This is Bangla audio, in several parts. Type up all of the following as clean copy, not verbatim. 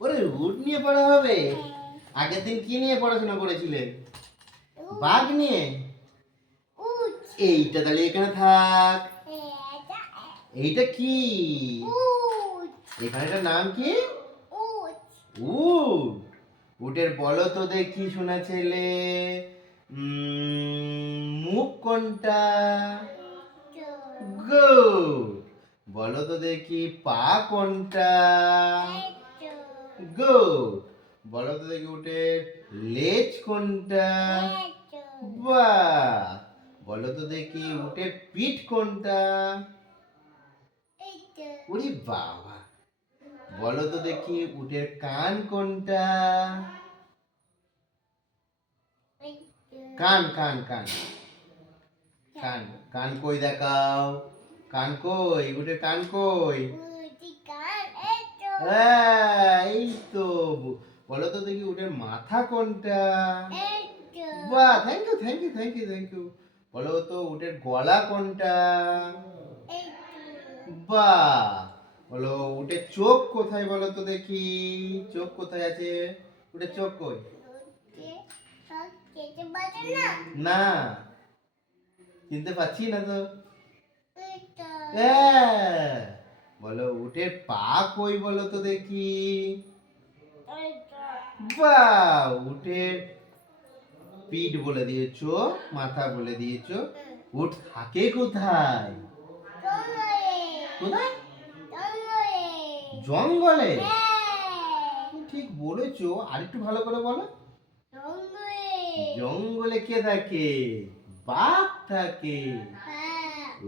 ওরে উট নিয়ে পড়া হবে। আগের দিন কি নিয়ে পড়াশোনা করেছিলে? বাঘ নিয়ে। এইটা তাহলে এখানে থাক। এইটা কি? এখানে এটার নাম কি? উট। উটের বলো তো দেখি শোনা ছেলে, মুখ কোনটা? গুড। বলো তো দেখি পা কোনটা? গুড। বলো তো দেখি উটের লেজ কোনটা? বাহ। বলো তো দেখি উটের পিঠ কোনটা? ওরে বাবা। বলো তো দেখি উটের কান কোনটা? কান কান কান কান কান কই দেখাও। কান কই? উটের কান কই? এই তো। বলো তো দেখি উটের মাথা কোনটা? বাহ, thank you thank you thank you thank you. বলো তো উটের গলা কোনটা? বাহ। বলো উটের চোখ কোথায় বলো তো দেখি? চোখ কোথায় আছে? উটের চোখ কই? না, চিনতে পারছি না তো। বলো উটের পা কই বলো তো দেখি? বাহ। উটের পিঠ বলে দিয়েছো, মাথা বলে দিয়েছো। উট থাকে কোথায়? কোথায়? জঙ্গলে। ঠিক বলেছো, আরেকটু ভালো করে বলো। জঙ্গলে কে থাকে? বাঘ থাকে।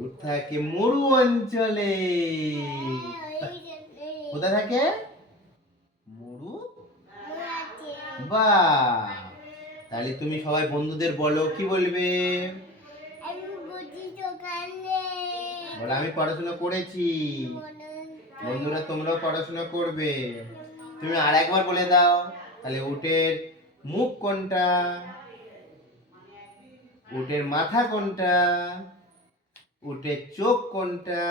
উট থাকে মরু অঞ্চলে। কোথায় থাকে? মরু। বাহ। তাহলে তুমি সবাই বন্ধুদের বলো, কি বলবে? বলো আমি পড়াশোনা করেছি। বন্ধুরা তোমরাও পড়াশোনা করবে। তুমি আর একবার বলে দাও। তাহলে উটের মুখ কোনটা? উটের মাথা কোনটা? উটের চোখ কোনটা?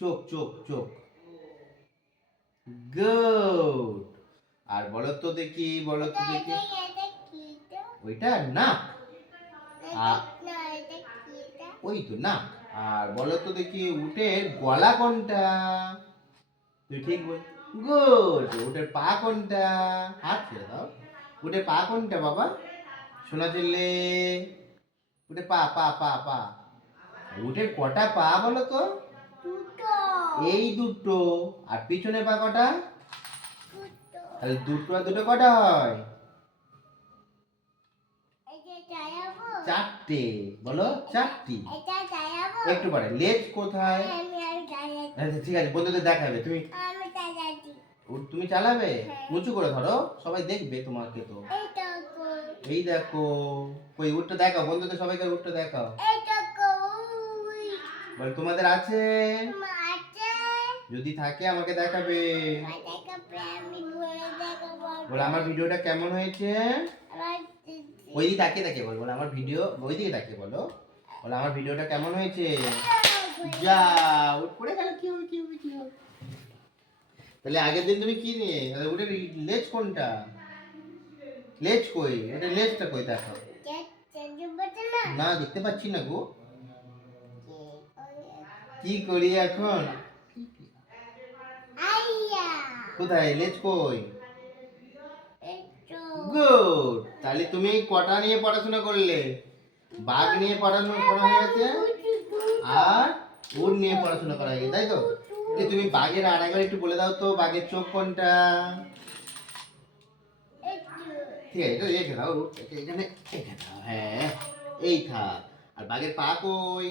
চোখ চোখ চোখ। গুড। আর বলো তো দেখি, বলো তো দেখি। ওইটা নাক। ওই তো নাক। আর বলো তো দেখি উটের গলা কোনটা? তুই ঠিক বল। গুড। উটের পা কোনটা? হাত ছেড়ে দাও। উটের পা কোনটা বাবা? শোনা চললে। উটের পা পা পা পা। উটের কটা পা বলো তো? এই দুটো। আর পিছনে পা কটা? তাহলে দুটো আর দুটো কটা হয়? চারটে। বলো চারটি। একটু পরে লেজ কোথায়? আচ্ছা ঠিক আছে, বন্ধুদের দেখাবে তুমি। তুমি চালাবে? উঁচু করে ধরো, সবাই দেখবে তোমাকে তো। এই দেখো। কই উঠটা দেখাও, বন্ধুদের সবাইকে উঠটা দেখাও। বল তোমাদের আছে? যদি থাকে আমাকে দেখাবে। বল আমার ভিডিওটা কেমন হয়েছে? ওই দিকে তাকিয়ে তাকিয়ে বল, বল আমার ভিডিও ওই দিকে তাকিয়ে বলো। বল আমার ভিডিওটা কেমন হয়েছে? যা উঠ পড়ে গেল, কি হবে কি হবে কি হবে? তাহলে আগের দিন তুমি কি নিয়ে উঠে? লেজ কোনটা? লেজ কই? এটা লেজটা কই দেখাও। না দেখতে পাচ্ছি না গো। কি করি এখন? কোথায় লেজ কই? গুড। তাহলে তুমি কটা নিয়ে পড়াশোনা করলে? বাঘ নিয়ে পড়াশোনা করা হয়ে গেছে আর উট নিয়ে পড়াশোনা করা হয়ে গেছে, তাই তো? তুমি বাঘের আর একবার একটু বলে দাও তো, বাঘের চোখ কোনটা? ঠিক আছে, এটা রেখে দাও, এখানে রেখে দাও। হ্যাঁ, এই থাক। আর বাঘের পা কই?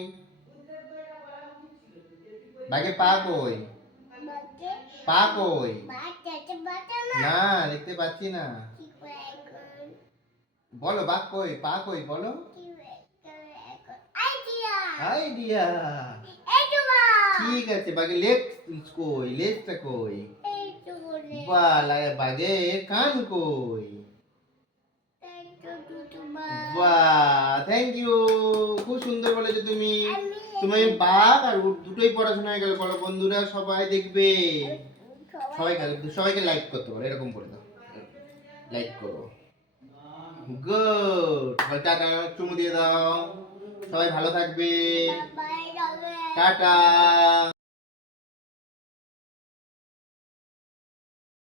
বাঘের পা কই? পা কই? না দেখতে পাচ্ছি না। বলো বাঘ কই, পা কই বলো। আইডিয়া। ঠিক আছে, বাঘের লেগ কই? লেজটা কই? বাঘের কান কই? বাহ, থ্যাংক ইউ। খুব সুন্দর বলেছো তুমি। তুমি বাঘ আর উট দুটোই পড়াশোনা হয়ে গেল। বলো বন্ধুরা সবাই দেখবে। সবাইকে সবাইকে লাইক করতে পারো, এরকম করে দাও, লাইক করো। গুড, টাটা চুমু দিয়ে দাও। সবাই ভালো থাকবে, টাটা।